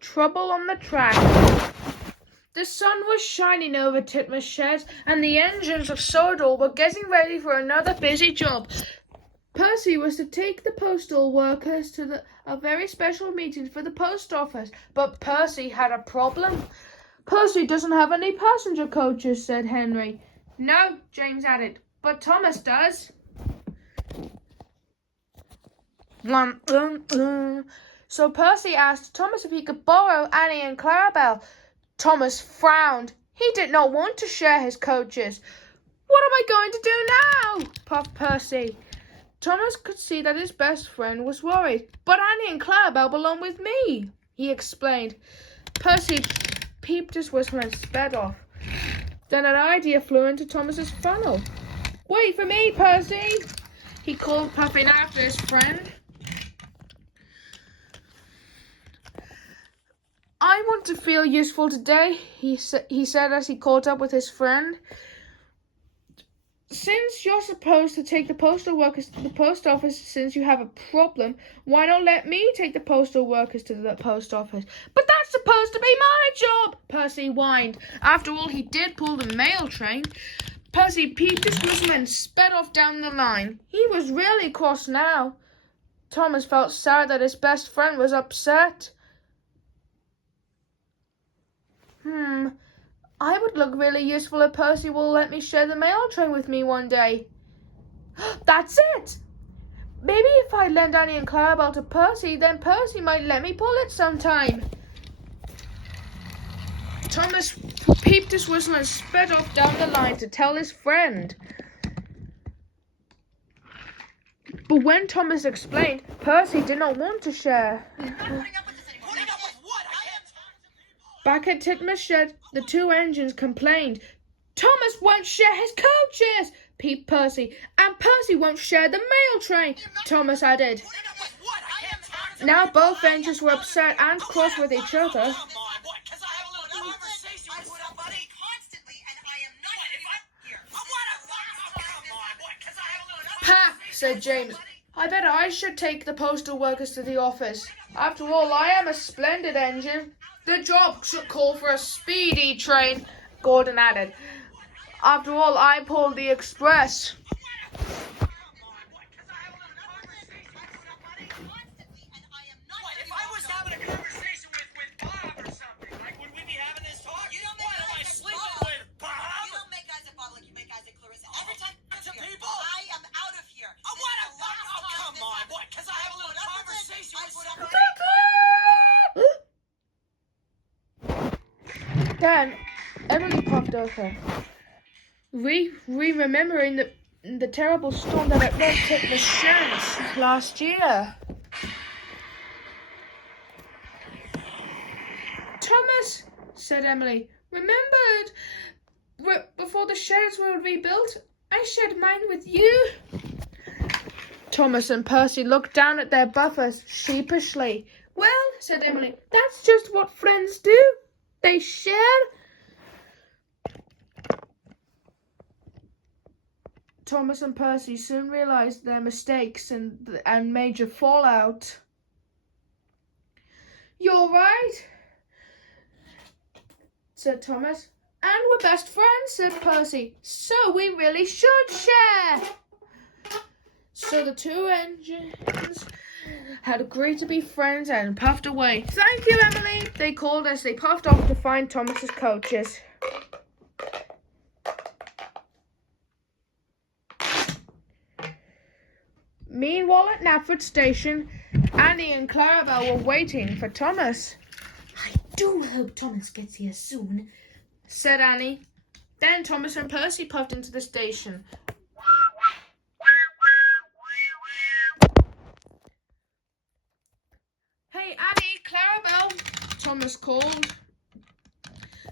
Trouble on the track. The sun was shining over Titmus' shed, and the engines of Sodor were getting ready for another busy job. Percy was to take the postal workers to a very special meeting for the post office, but Percy had a problem. Percy doesn't have any passenger coaches, said Henry. No, James added, but Thomas does. So Percy asked Thomas if he could borrow Annie and Clarabelle. Thomas frowned. He did not want to share his coaches. What am I going to do now? Puffed Percy. Thomas could see that his best friend was worried. But Annie and Clarabelle belong with me, he explained. Percy peeped his whistle and sped off. Then an idea flew into Thomas's funnel. Wait for me, Percy, he called, puffing after his friend. I want to feel useful today, he said as he caught up with his friend. Since you're supposed to take the postal workers to the post office since you have a problem, why not let me take the postal workers to the post office? But that's supposed to be my job, Percy whined. After all, he did pull the mail train. Percy peeped his whistle and sped off down the line. He was really cross now. Thomas felt sad that his best friend was upset. I would look really useful if Percy will let me share the mail train with me one day. That's it! Maybe if I lend Annie and Clarabelle to Percy, then Percy might let me pull it sometime. Thomas peeped his whistle and sped off down the line to tell his friend. But when Thomas explained, Percy did not want to share. Back at Titmus' shed, the two engines complained. Thomas won't share his coaches, peeped Percy, and Percy won't share the mail train, Thomas added. Now both engines were upset and cross with each other. Pah, said James. I bet I should take the postal workers to the office. After all, I am a splendid engine. The job should call for a speedy train, Gordon added. After all, I pulled the express. Then Emily popped over, remembering the terrible storm that had once hit the sheds last year. Thomas, said Emily, remembered before the sheds were rebuilt, I shared mine with you. Thomas and Percy looked down at their buffers sheepishly. Well, said Emily, that's just what friends do. They share. Thomas and Percy soon realized their mistakes and major fallout. You're right, said Thomas. And we're best friends, said Percy. So we really should share. So the two engines had agreed to be friends and puffed away. Thank you, Emily, they called as they puffed off to find Thomas's coaches. Meanwhile, at Knapford Station, Annie and Clarabelle were waiting for Thomas. I do hope Thomas gets here soon, said Annie. Then Thomas and Percy puffed into the station. Hey, Annie, Clarabelle, Thomas called.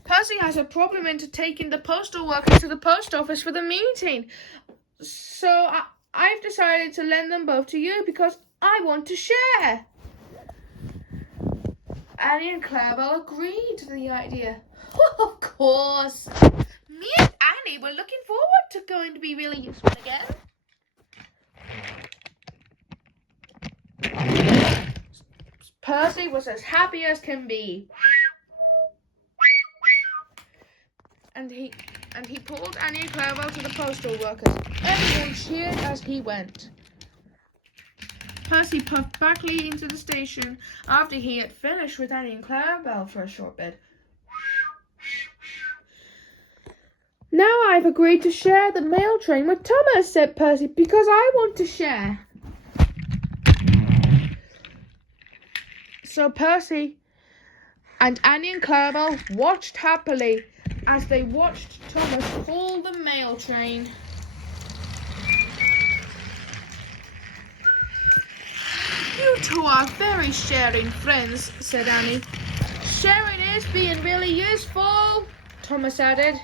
Percy has a problem into taking the postal workers to the post office for the meeting. So I've decided to lend them both to you because I want to share. Annie and Clarabelle agreed to the idea. Of course. Me and Annie were looking forward to going to be really useful again. Percy was as happy as can be. And he pulled Annie and Clarabelle to the postal workers. Everyone cheered as he went. Percy puffed back into the station after he had finished with Annie and Clarabelle for a short bit. Now I've agreed to share the mail train with Thomas, said Percy, because I want to share. So Percy and Annie and Clarabelle watched happily as they watched Thomas pull the mail train. You two are very sharing friends, said Annie. Sharing is being really useful, Thomas added.